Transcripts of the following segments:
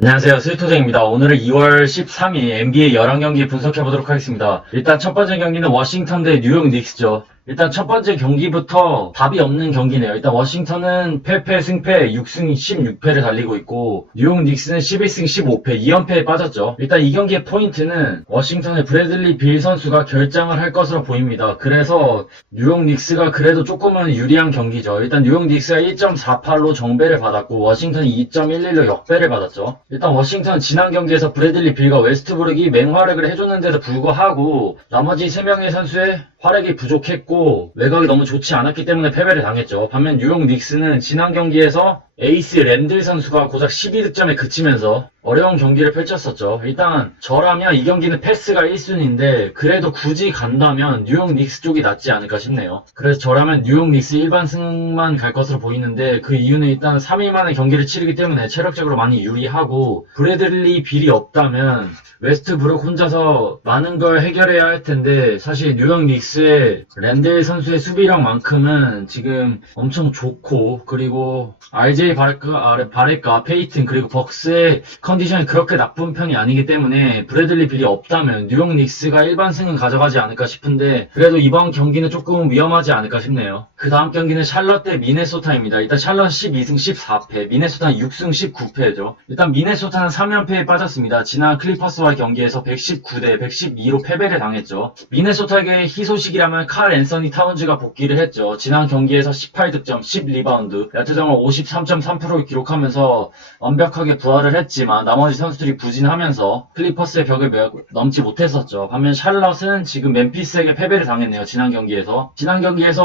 안녕하세요. 스위토쟁입니다. 오늘은 2월 13일 NBA 11경기 분석해보도록 하겠습니다. 일단 첫 번째 경기는 워싱턴 대 뉴욕 닉스죠. 일단 첫 번째 경기부터 답이 없는 경기네요. 일단 워싱턴은 패패 승패 6승 16패를 달리고 있고 뉴욕 닉스는 11승 15패 2연패에 빠졌죠. 일단 이 경기의 포인트는 워싱턴의 브래들리 빌 선수가 결장을 할 것으로 보입니다. 그래서 뉴욕 닉스가 그래도 조금은 유리한 경기죠. 일단 뉴욕 닉스가 1.48로 정배를 받았고 워싱턴이 2.11로 역배를 받았죠. 일단 워싱턴은 지난 경기에서 브래들리 빌과 웨스트브룩이 맹활약을 해줬는데도 불구하고 나머지 3명의 선수의 활약이 부족했고 외곽이 너무 좋지 않았기 때문에 패배를 당했죠. 반면 뉴욕 닉스는 지난 경기에서 에이스 랜들 선수가 고작 12득점에 그치면서 어려운 경기를 펼쳤었죠. 일단 저라면 이 경기는 패스가 1순위인데 그래도 굳이 간다면 뉴욕 닉스 쪽이 낫지 않을까 싶네요. 그래서 저라면 뉴욕 닉스 일반 승만 갈 것으로 보이는데 그 이유는 일단 3일 만에 경기를 치르기 때문에 체력적으로 많이 유리하고 브래들리 빌이 없다면 웨스트브룩 혼자서 많은 걸 해결해야 할 텐데 사실 뉴욕 닉스의 랜델 선수의 수비력만큼은 지금 엄청 좋고 그리고 RJ 바레카, 페이튼 그리고 벅스의 컨디션이 그렇게 나쁜 편이 아니기 때문에 브래들리 빌이 없다면 뉴욕 닉스가 일반 승은 가져가지 않을까 싶은데 그래도 이번 경기는 조금 위험하지 않을까 싶네요. 그 다음 경기는 샬럿 대 미네소타입니다. 일단 샬럿 12승 14패, 미네소타는 6승 19패죠. 일단 미네소타는 3연패에 빠졌습니다. 지난 클리퍼스와의 경기에서 119대 112로 패배를 당했죠. 미네소타에게 희소식이라면 칼 앤서니 타운즈가 복귀를 했죠. 지난 경기에서 18득점, 10리바운드, 야투점을 53.3%를 기록하면서 완벽하게 부활을 했지만 나머지 선수들이 부진하면서 클리퍼스의 벽을 넘지 못했었죠. 반면 샬럿은 지금 멤피스에게 패배를 당했네요. 지난 경기에서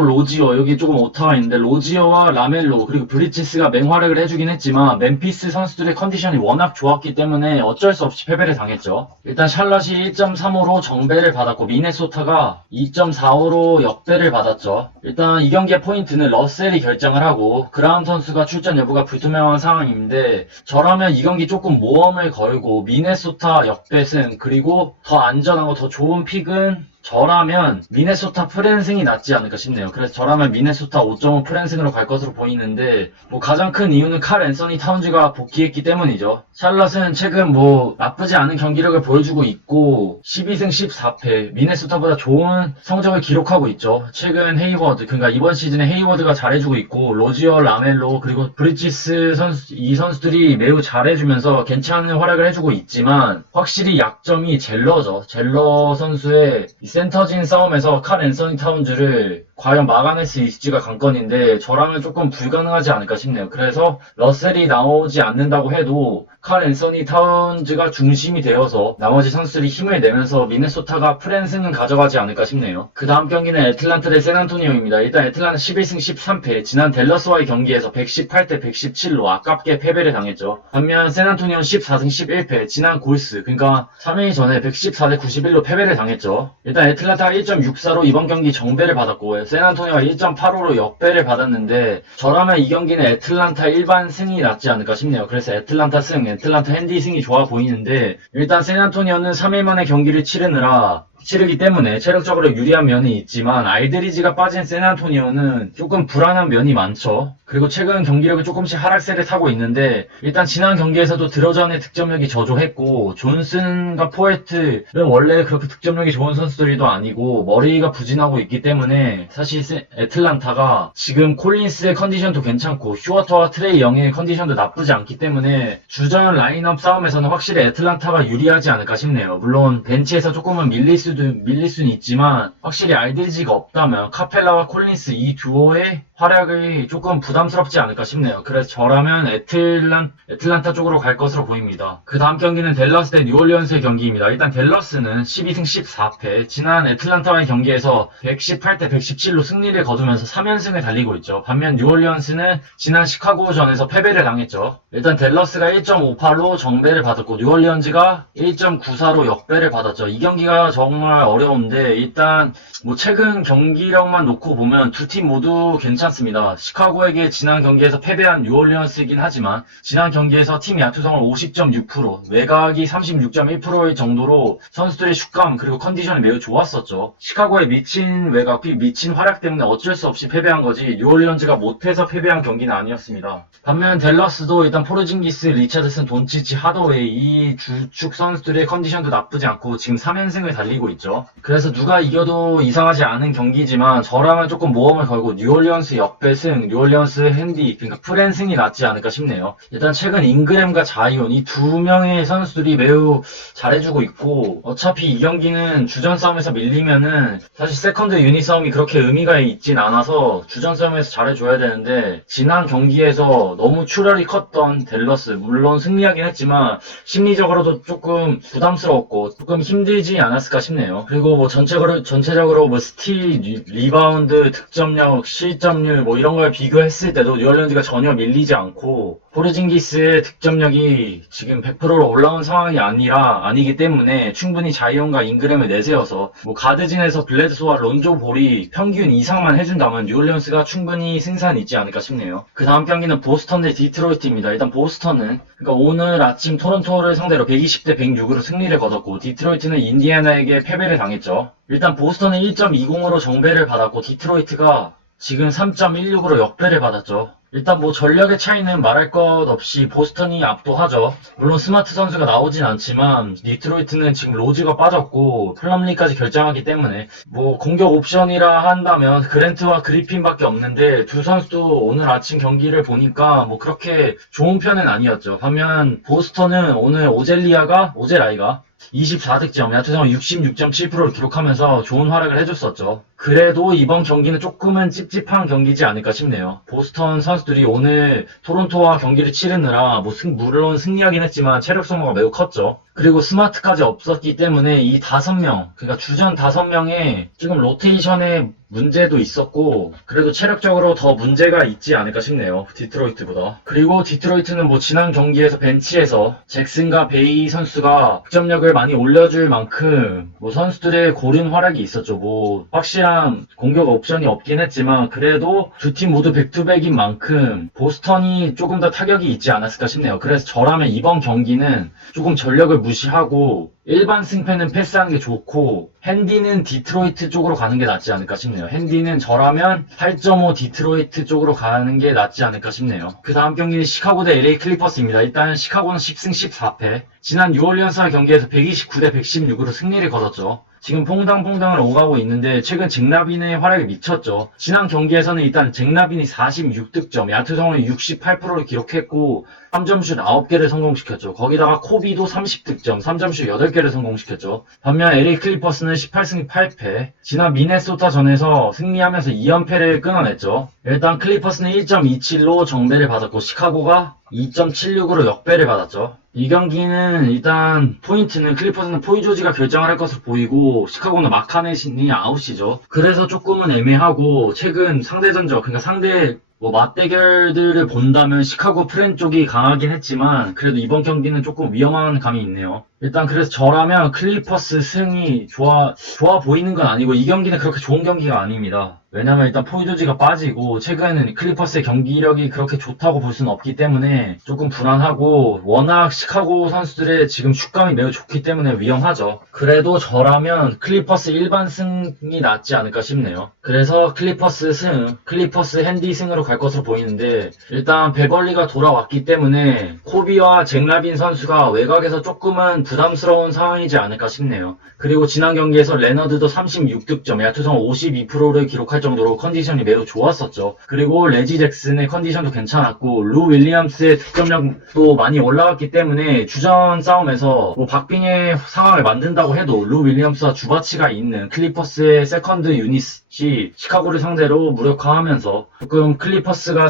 로지어, 여기 조금 오타가 있는데 로지어와 라멜로 그리고 브리치스가 맹활약을 해주긴 했지만 멤피스 선수들의 컨디션이 워낙 좋았기 때문에 어쩔 수 없이 패배를 당했죠. 일단 샬럿이 1.35로 정배를 받았고 미네소타가 2.45로 역배를 받았죠. 일단 이 경기의 포인트는 러셀이 결정을 하고 그라운 선수가 출전 여부가 불투명한 상황인데 저라면 이 경기 조금 모험을 걸고 미네소타 역배승 그리고 더 안전하고 더 좋은 픽은 저라면 미네소타 프랜승이 낫지 않을까 싶네요. 그래서 저라면 미네소타 5.5 프랜승으로 갈 것으로 보이는데 가장 큰 이유는 칼 앤서니 타운즈가 복귀했기 때문이죠. 샬럿은 최근 나쁘지 않은 경기력을 보여주고 있고 12승 14패 미네소타보다 좋은 성적을 기록하고 있죠. 최근 헤이워드 그러니까 이번 시즌에 헤이워드가 잘해주고 있고 로지어, 라멜로 그리고 브리지스 이 선수들이 매우 잘해주면서 괜찮은 활약을 해주고 있지만 확실히 약점이 젤러죠. 젤러 선수의 센터진 싸움에서 칼 앤서니 타운즈를 과연 막아낼 수 있을지가 관건인데 저라면 조금 불가능하지 않을까 싶네요. 그래서 러셀이 나오지 않는다고 해도 칼 앤서니 타운즈가 중심이 되어서 나머지 선수들이 힘을 내면서 미네소타가 프랜승은 가져가지 않을까 싶네요. 그 다음 경기는 애틀란타 대 샌안토니오입니다. 일단 애틀란타 11승 13패 지난 댈러스와의 경기에서 118대 117로 아깝게 패배를 당했죠. 반면 샌안토니오는 14승 11패 지난 골스 그러니까 3일 전에 114대 91로 패배를 당했죠. 일단 애틀란타가 1.64로 이번 경기 정배를 받았고 샌안토니오가 1.85로 역배를 받았는데 저라면 이 경기는 애틀란타 일반 승이 낫지 않을까 싶네요. 그래서 애틀란타 승, 애틀란타 핸디 승이 좋아 보이는데 일단 샌안토니오는 3일 만에 경기를 치르기 때문에 체력적으로 유리한 면이 있지만 알드리지가 빠진 샌안토니오는 조금 불안한 면이 많죠. 그리고 최근 경기력이 조금씩 하락세를 타고 있는데 일단 지난 경기에서도 드러전의 득점력이 저조했고 존슨과 포에트는 원래 그렇게 득점력이 좋은 선수들도 아니고 머리가 부진하고 있기 때문에 사실 애틀란타가 지금 콜린스의 컨디션도 괜찮고 휴어터와 트레이 영의 컨디션도 나쁘지 않기 때문에 주전 라인업 싸움에서는 확실히 애틀란타가 유리하지 않을까 싶네요. 물론 벤치에서 조금은 밀릴 수는 있지만 확실히 알드리지가 없다면 카펠라와 콜린스 이 듀오의 활약이 조금 부담스럽지 않을까 싶네요. 그래서 저라면 애틀란타 쪽으로 갈 것으로 보입니다. 그 다음 경기는 댈러스 대 뉴올리언스의 경기입니다. 일단 댈러스는 12승 14패 지난 애틀란타와의 경기에서 118대 117로 승리를 거두면서 3연승을 달리고 있죠. 반면 뉴올리언스는 지난 시카고전에서 패배를 당했죠. 일단 댈러스가 1.58로 정배를 받았고 뉴올리언즈가 1.94로 역배를 받았죠. 이 경기가 정말 어려운데 일단 최근 경기력만 놓고 보면 두 팀 모두 괜찮은 괜찮습니다. 시카고에게 지난 경기에서 패배한 뉴올리언스이긴 하지만 지난 경기에서 팀 야투성을 50.6%, 외곽이 36.1%일 정도로 선수들의 슛감 그리고 컨디션이 매우 좋았었죠. 시카고의 미친 외곽, 미친 활약 때문에 어쩔 수 없이 패배한 거지 뉴올리언즈가 못해서 패배한 경기는 아니었습니다. 반면 댈러스도 일단 포르징기스, 리차드슨, 돈치치, 하더웨이 이 주축 선수들의 컨디션도 나쁘지 않고 지금 3연승을 달리고 있죠. 그래서 누가 이겨도 이상하지 않은 경기지만 저랑은 조금 모험을 걸고 뉴올리언스 역배승, 뉴올리언스 핸디, 그러니까 프랜승이 낫지 않을까 싶네요. 일단 최근 잉그램과 자이온 이 두 명의 선수들이 매우 잘해주고 있고 어차피 이 경기는 주전 싸움에서 밀리면은 사실 세컨드 유닛 싸움이 그렇게 의미가 있진 않아서 주전 싸움에서 잘해줘야 되는데 지난 경기에서 너무 출혈이 컸던 댈러스 물론 승리하긴 했지만 심리적으로도 조금 부담스러웠고 조금 힘들지 않았을까 싶네요. 그리고 뭐 전체적으로 뭐 스틸, 리바운드, 득점력, 실점률 뭐 이런 걸 비교했을 때도 뉴올리언즈가 전혀 밀리지 않고 포르징기스의 득점력이 지금 100%로 올라온 상황이 아니기 때문에 충분히 자이온과 잉그램을 내세워서 뭐 가드진에서 블레드소와 론조 볼이 평균 이상만 해준다면 뉴올리언스가 충분히 승산이 있지 않을까 싶네요. 그 다음 경기는 보스턴 대 디트로이트입니다. 일단 보스턴은 그러니까 오늘 아침 토론토를 상대로 120대 106으로 승리를 거뒀고 디트로이트는 인디애나에게 패배를 당했죠. 일단 보스턴은 1.20으로 정배를 받았고 디트로이트가 지금 3.16으로 역배를 받았죠. 일단 뭐 전력의 차이는 말할 것 없이 보스턴이 압도하죠. 물론 스마트 선수가 나오진 않지만 디트로이트는 지금 로즈가 빠졌고 플럼리까지 결정하기 때문에 뭐 공격 옵션이라 한다면 그랜트와 그리핀밖에 없는데 두 선수도 오늘 아침 경기를 보니까 뭐 그렇게 좋은 편은 아니었죠. 반면 보스턴은 오늘 오젤라이가 24득점, 야투성을 66.7%를 기록하면서 좋은 활약을 해줬었죠. 그래도 이번 경기는 조금은 찝찝한 경기지 않을까 싶네요. 보스턴 선수들이 오늘 토론토와 경기를 치르느라 물론 승리하긴 했지만 체력 소모가 매우 컸죠. 그리고 스마트까지 없었기 때문에 이 5명, 그러니까 주전 5명의 지금 로테이션에 문제도 있었고 그래도 체력적으로 더 문제가 있지 않을까 싶네요. 디트로이트보다. 그리고 디트로이트는 뭐 지난 경기에서 벤치에서 잭슨과 베이 선수가 득점력을 많이 올려줄 만큼 뭐 선수들의 고른 활약이 있었죠. 뭐 확실한 공격 옵션이 없긴 했지만 그래도 두 팀 모두 백투백인 만큼 보스턴이 조금 더 타격이 있지 않았을까 싶네요. 그래서 저라면 이번 경기는 조금 전력을 무시하고 일반 승패는 패스하는 게 좋고 핸디는 디트로이트 쪽으로 가는 게 낫지 않을까 싶네요. 핸디는 저라면 8.5 디트로이트 쪽으로 가는 게 낫지 않을까 싶네요. 그 다음 경기는 시카고 대 LA 클리퍼스입니다. 일단 시카고는 10승 14패 지난 뉴올리언스와 경기에서 129대 116으로 승리를 거뒀죠. 지금 퐁당퐁당을 오가고 있는데 최근 잭라빈의 활약이 미쳤죠. 지난 경기에서는 일단 잭라빈이 46득점, 야투성을 68%를 기록했고 3점슛 9개를 성공시켰죠. 거기다가 코비도 30득점, 3점슛 8개를 성공시켰죠. 반면 LA 클리퍼스는 18승 8패, 지난 미네소타전에서 승리하면서 2연패를 끊어냈죠. 일단 클리퍼스는 1.27로 정배를 받았고 시카고가 2.76으로 역배를 받았죠. 이 경기는 일단 포인트는 클리퍼스는 포이 조지가 결정을 할 것으로 보이고 시카고는 마카넷이 아웃이죠. 그래서 조금은 애매하고 최근 상대 전적, 그러니까 상대 맞대결들을 본다면 시카고 프렌 쪽이 강하긴 했지만 그래도 이번 경기는 조금 위험한 감이 있네요. 일단 그래서 저라면 클리퍼스 승이 좋아 보이는 건 아니고 이 경기는 그렇게 좋은 경기가 아닙니다. 왜냐면 일단 포이 조지가 빠지고 최근에는 클리퍼스의 경기력이 그렇게 좋다고 볼 수는 없기 때문에 조금 불안하고 워낙 시카고 선수들의 지금 슛감이 매우 좋기 때문에 위험하죠. 그래도 저라면 클리퍼스 일반 승이 낫지 않을까 싶네요. 그래서 클리퍼스 핸디 승으로 갈 것으로 보이는데 일단 베벌리가 돌아왔기 때문에 코비와 잭라빈 선수가 외곽에서 조금은 부담스러운 상황이지 않을까 싶네요. 그리고 지난 경기에서 레너드도 36득점, 야투성 52%를 기록할 정도로 컨디션이 매우 좋았었죠. 그리고 레지 잭슨의 컨디션도 괜찮았고 루 윌리엄스의 득점력도 많이 올라갔기 때문에 주전 싸움에서 박빙의 상황을 만든다고 해도 루 윌리엄스와 주바치가 있는 클리퍼스의 세컨드 유닛이 시카고를 상대로 무력화하면서 조금 클리퍼스가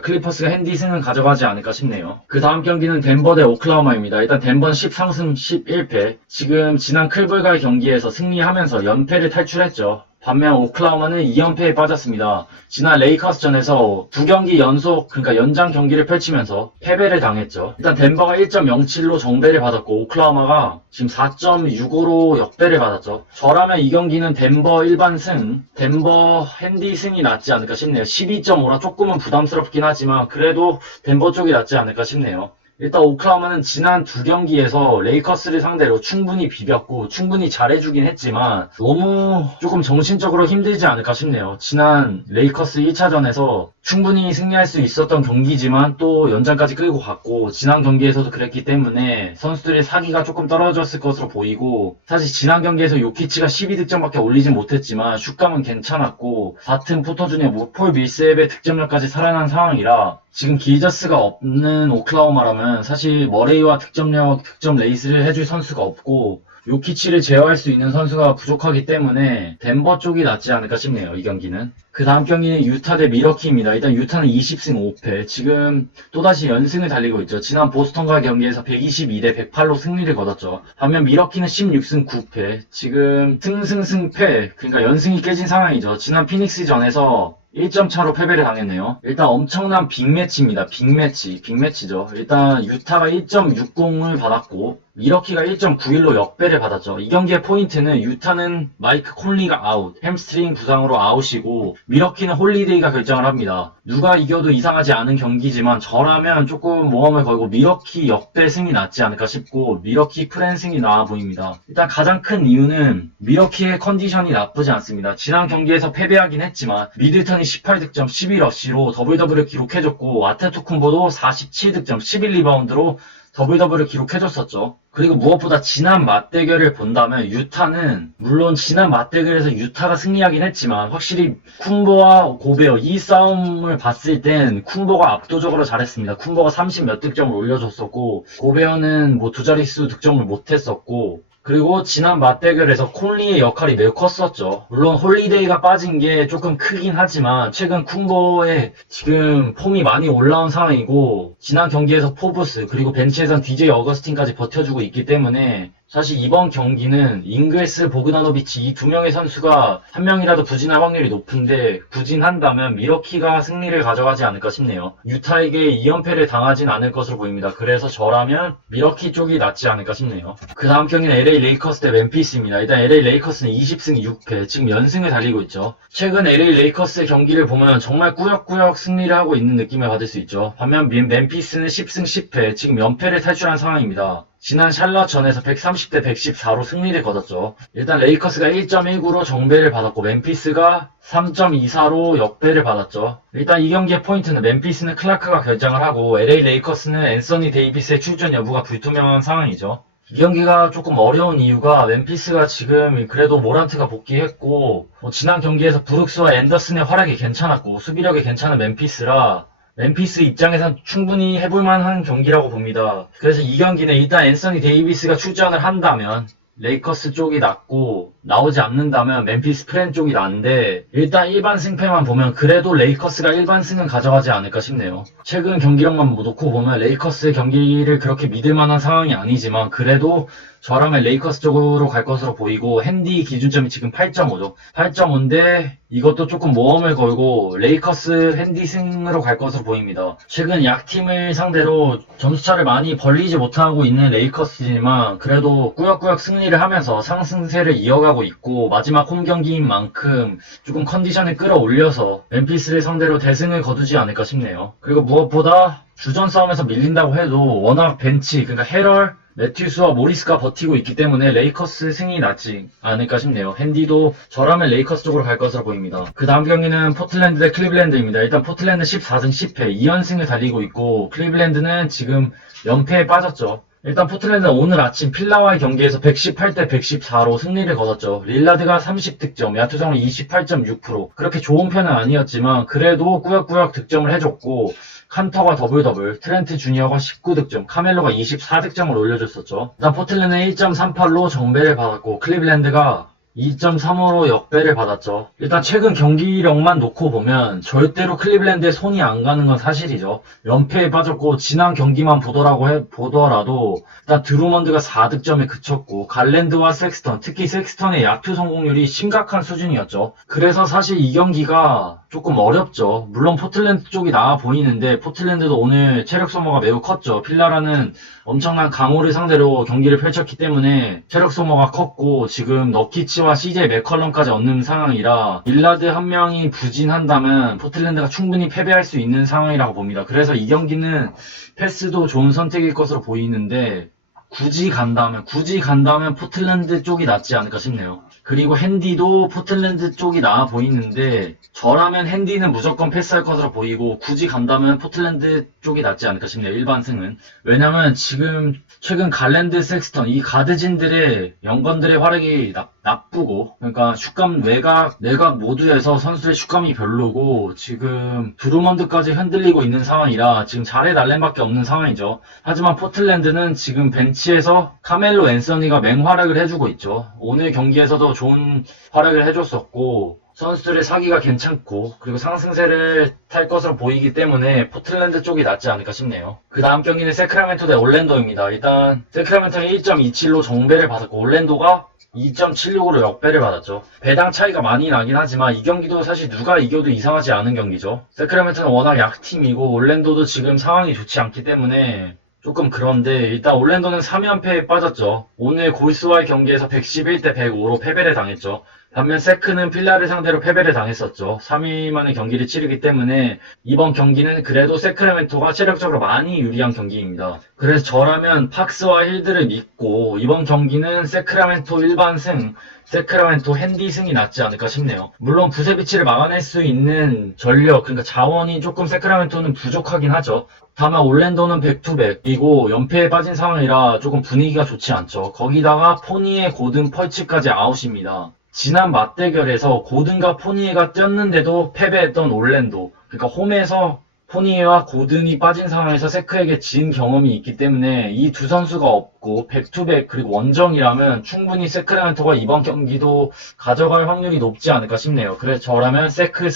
클리퍼스가 핸디 승을 가져가지 않을까 싶네요. 그 다음 경기는 덴버 대 오클라호마입니다. 일단 덴버는 13승 11패 지금 지난 클벌과의 경기에서 승리하면서 연패를 탈출했죠. 반면 오클라호마는 2연패에 빠졌습니다. 지난 레이커스전에서 2경기 연속, 그러니까 연장 경기를 펼치면서 패배를 당했죠. 일단 덴버가 1.07로 정배를 받았고 오클라호마가 지금 4.65로 역배를 받았죠. 저라면 이 경기는 덴버 일반 승, 덴버 핸디 승이 낫지 않을까 싶네요. 12.5라 조금은 부담스럽긴 하지만 그래도 덴버 쪽이 낫지 않을까 싶네요. 일단 오클라호마는 지난 2경기에서 레이커스를 상대로 충분히 비볐고 충분히 잘해주긴 했지만 너무 조금 정신적으로 힘들지 않을까 싶네요. 지난 레이커스 1차전에서 충분히 승리할 수 있었던 경기지만 또 연장까지 끌고 갔고 지난 경기에서도 그랬기 때문에 선수들의 사기가 조금 떨어졌을 것으로 보이고 사실 지난 경기에서 요키치가 12득점밖에 올리진 못했지만 슛감은 괜찮았고 같은 포터주니어 폴 밀스앱의 득점력까지 살아난 상황이라 지금 기저스가 없는 오클라호마라면 사실 머레이와 득점력, 득점 레이스를 해줄 선수가 없고 요키치를 제어할 수 있는 선수가 부족하기 때문에 덴버 쪽이 낫지 않을까 싶네요. 이 경기는. 그 다음 경기는 유타 대 미러키입니다. 일단 유타는 20승 5패. 지금 또다시 연승을 달리고 있죠. 지난 보스턴과 경기에서 122대 108로 승리를 거뒀죠. 반면 미러키는 16승 9패. 지금 승승승패, 그러니까 연승이 깨진 상황이죠. 지난 피닉스전에서 1점 차로 패배를 당했네요. 일단 엄청난 빅매치입니다. 빅매치죠. 일단 유타가 1.60을 받았고 미러키가 1.91로 역배를 받았죠. 이 경기의 포인트는 유타는 마이크 콘리가 아웃, 햄스트링 부상으로 아웃이고 미러키는 홀리데이가 결정을 합니다. 누가 이겨도 이상하지 않은 경기지만 저라면 조금 모험을 걸고 미러키 역배 승이 낫지 않을까 싶고 미러키 프렌 승이 나아 보입니다. 일단 가장 큰 이유는 미러키의 컨디션이 나쁘지 않습니다. 지난 경기에서 패배하긴 했지만 미들턴이 18득점 11어시로 더블더블을 기록해줬고 아테토쿤보도 47득점 11리바운드로 더블더블을 기록해줬었죠. 그리고 무엇보다 지난 맞대결을 본다면 유타는 물론 지난 맞대결에서 유타가 승리하긴 했지만 확실히 쿤보와 고베어 이 싸움을 봤을 땐 쿤보가 압도적으로 잘했습니다. 쿤보가 30 몇 득점을 올려줬었고 고베어는 뭐 두 자릿수 득점을 못했었고 그리고 지난 맞대결에서 콘리의 역할이 매우 컸었죠. 물론 홀리데이가 빠진 게 조금 크긴 하지만 최근 쿤보의 지금 폼이 많이 올라온 상황이고 지난 경기에서 포브스 그리고 벤치에선 DJ 어거스틴까지 버텨주고 있기 때문에 사실 이번 경기는 잉글스, 보그다노비치 이 두 명의 선수가 한 명이라도 부진할 확률이 높은데 부진한다면 미러키가 승리를 가져가지 않을까 싶네요. 유타에게 2연패를 당하진 않을 것으로 보입니다. 그래서 저라면 미러키 쪽이 낫지 않을까 싶네요. 그 다음 경기는 LA 레이커스 대 멤피스입니다. 일단 LA 레이커스는 20승 6패, 지금 연승을 달리고 있죠. 최근 LA 레이커스의 경기를 보면 정말 꾸역꾸역 승리를 하고 있는 느낌을 받을 수 있죠. 반면 멤피스는 10승 10패, 지금 연패를 탈출한 상황입니다. 지난 샬럿전에서 130대 114로 승리를 거뒀죠. 일단 레이커스가 1.19로 정배를 받았고 멤피스가 3.24로 역배를 받았죠. 일단 이 경기의 포인트는 멤피스는 클라크가 결정을 하고 LA 레이커스는 앤서니 데이비스의 출전 여부가 불투명한 상황이죠. 이 경기가 조금 어려운 이유가 멤피스가 지금 그래도 모란트가 복귀했고 지난 경기에서 브룩스와 앤더슨의 활약이 괜찮았고 수비력이 괜찮은 멤피스라 멤피스 입장에선 충분히 해볼만한 경기라고 봅니다. 그래서 이 경기는 일단 앤서니 데이비스가 출전을 한다면 레이커스 쪽이 낫고 나오지 않는다면 멤피스 프렌 쪽이 난데 일단 일반 승패만 보면 그래도 레이커스가 일반 승은 가져가지 않을까 싶네요. 최근 경기력만 놓고 보면 레이커스의 경기를 그렇게 믿을 만한 상황이 아니지만 그래도 저라면 레이커스 쪽으로 갈 것으로 보이고 핸디 기준점이 지금 8.5죠. 8.5인데 이것도 조금 모험을 걸고 레이커스 핸디 승으로 갈 것으로 보입니다. 최근 약팀을 상대로 점수차를 많이 벌리지 못하고 있는 레이커스지만 그래도 꾸역꾸역 승리를 하면서 상승세를 이어가고 있고 마지막 홈 경기인 만큼 조금 컨디션을 끌어올려서 멤피스를 상대로 대승을 거두지 않을까 싶네요. 그리고 무엇보다 주전 싸움에서 밀린다고 해도 워낙 벤치 그러니까 헤럴 매튜스와 모리스가 버티고 있기 때문에 레이커스 승이 낫지 않을까 싶네요. 핸디도 저라면 레이커스 쪽으로 갈 것으로 보입니다. 그 다음 경기는 포틀랜드 대 클리블랜드입니다. 일단 포틀랜드 14승 10패 2연승을 달리고 있고 클리블랜드는 지금 연패에 빠졌죠. 일단 포틀랜드는 오늘 아침 필라와의 경기에서 118대 114로 승리를 거뒀죠. 릴라드가 30득점, 야투성은 28.6%. 그렇게 좋은 편은 아니었지만 그래도 꾸역꾸역 득점을 해줬고 칸터가 더블더블, 트렌트 주니어가 19득점, 카멜로가 24득점을 올려줬었죠. 일단 포틀랜드는 1.38로 정배를 받았고 클리블랜드가 2.35로 역배를 받았죠. 일단 최근 경기력만 놓고 보면 절대로 클리블랜드에 손이 안 가는 건 사실이죠. 연패에 빠졌고 지난 경기만 보더라도 일단 드루먼드가 4득점에 그쳤고 갈랜드와 섹스턴, 특히 섹스턴의 약투 성공률이 심각한 수준이었죠. 그래서 사실 이 경기가 조금 어렵죠. 물론 포틀랜드 쪽이 나아 보이는데 포틀랜드도 오늘 체력 소모가 매우 컸죠. 필라라는 엄청난 강호를 상대로 경기를 펼쳤기 때문에 체력 소모가 컸고 지금 너키치와 CJ 맥컬럼까지 얻는 상황이라 빌라드 한 명이 부진한다면 포틀랜드가 충분히 패배할 수 있는 상황이라고 봅니다. 그래서 이 경기는 패스도 좋은 선택일 것으로 보이는데 굳이 간다면 포틀랜드 쪽이 낫지 않을까 싶네요. 그리고 핸디도 포틀랜드 쪽이 나아 보이는데 저라면 핸디는 무조건 패스할 것으로 보이고 굳이 간다면 포틀랜드 쪽이 낫지 않을까 싶네요. 일반승은. 왜냐면 지금 최근 갈랜드 섹스턴 이 가드진들의 연건들의 활약이 나쁘고 그러니까 슛감 외곽 내각 모두에서 선수의 슛감이 별로고 지금 드루먼드까지 흔들리고 있는 상황이라 지금 잘해 달랜밖에 없는 상황이죠. 하지만 포틀랜드는 지금 벤치에서 카멜로 앤서니가 맹활약을 해주고 있죠. 오늘 경기에서도 좋은 활약을 해줬었고 선수들의 사기가 괜찮고 그리고 상승세를 탈 것으로 보이기 때문에 포틀랜드 쪽이 낫지 않을까 싶네요. 그 다음 경기는 세크라멘토 대 올랜도입니다. 일단 세크라멘토는 1.27로 정배를 받았고 올랜도가 2.76으로 역배를 받았죠. 배당 차이가 많이 나긴 하지만 이 경기도 사실 누가 이겨도 이상하지 않은 경기죠. 세크라멘토는 워낙 약팀이고 올랜도도 지금 상황이 좋지 않기 때문에 조금 그런데 일단 올랜도는 3연패에 빠졌죠. 오늘 골스와의 경기에서 111대 105로 패배를 당했죠. 반면 세크는 필라를 상대로 패배를 당했었죠. 3일 만에 경기를 치르기 때문에 이번 경기는 그래도 세크라멘토가 체력적으로 많이 유리한 경기입니다. 그래서 저라면 팍스와 힐드를 믿고 이번 경기는 세크라멘토 일반승, 세크라멘토 핸디승이 낫지 않을까 싶네요. 물론 부세비치를 막아낼 수 있는 전력, 그러니까 자원이 조금 세크라멘토는 부족하긴 하죠. 다만 올랜도는 백투백 그리고 연패에 빠진 상황이라 조금 분위기가 좋지 않죠. 거기다가 포니에 고든 펄치까지 아웃입니다. 지난 맞대결에서 고든과 포니에가 뛰었는데도 패배했던 올랜도 그러니까 홈에서 포니에와 고든이 빠진 상황에서 세크에게 진 경험이 있기 때문에 이 두 선수가 없고 백투백 그리고 원정이라면 충분히 세크라멘토가 이번 경기도 가져갈 확률이 높지 않을까 싶네요. 그래서 저라면 세크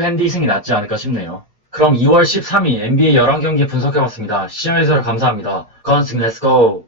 핸디 승이 낫지 않을까 싶네요. 그럼 2월 13일 NBA 11경기 분석해봤습니다. 시청해주셔서 감사합니다. 건승 렛츠고!